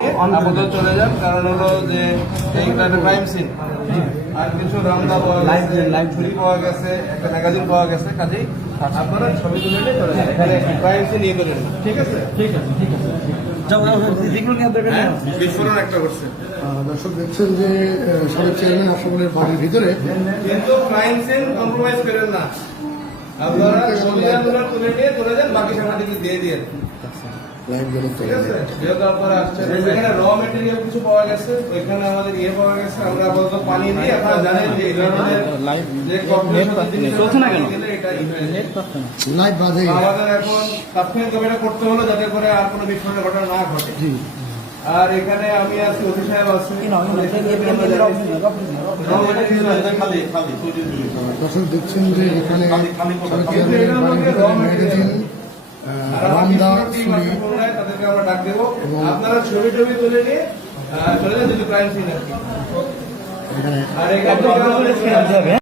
আপাতত চলে যান, কারণ হলো যে এইটা একটা ক্রাইম সিন। আর কিছু রামদা পাওয়া গেছে, ছুরি পাওয়া গেছে, একটা ম্যাগাজিন পাওয়া গেছে। কাজেই আপনারা ছবি তুলে নিয়ে চলে যান, এখানে ক্রাইম সিন নিয়ে করেন। ঠিক আছে, ঠিক আছে, ঠিক আছে। বিস্ফোরণ একটা করছে, দর্শক দেখছেন যে সাবেক চেয়ারম্যান আশরাফুলের বাড়ির ভিতরে কিন্তু ক্রাইম সিন কম্প্রোমাইজ করেন না। আপনারা ছবি তুলে নিয়ে চলে যান, বাকি সাংবাদিককে দিয়ে দিয়ে। লাইভ জনক ঠিক আছে, যেহেতু আপনারা আসছেন, এখানে র মেটেরিয়াল কিছু পাওয়া গেছে, ওইখানে আমাদের পাওয়া গেছে। আমরা আপাতত পানি দিয়ে, আপনারা জানেন যে এই ধরনের যে চলছে না কেন? লাইভ বাজে আমাদের এখন তাৎক্ষণিকভাবে করতে হলো, যাতে করে আর কোনো বিস্ফোরণের ঘটনা না ঘটে। আর এখানে আমি আছি, অফিস সাহেব আছি। দর্শক দেখছেন যে এখানে সাবেক চেয়ারম্যানের বাড়ির ভিতরে ম্যাগাজিন, রামদা, ছুরি তাদেরকে আমরা ডাক দেবো। আপনারা ছবি টবি তুলে নিয়ে চলে যান, যেহেতু ক্রাইম সিন আর কি। এখানে আর এখানে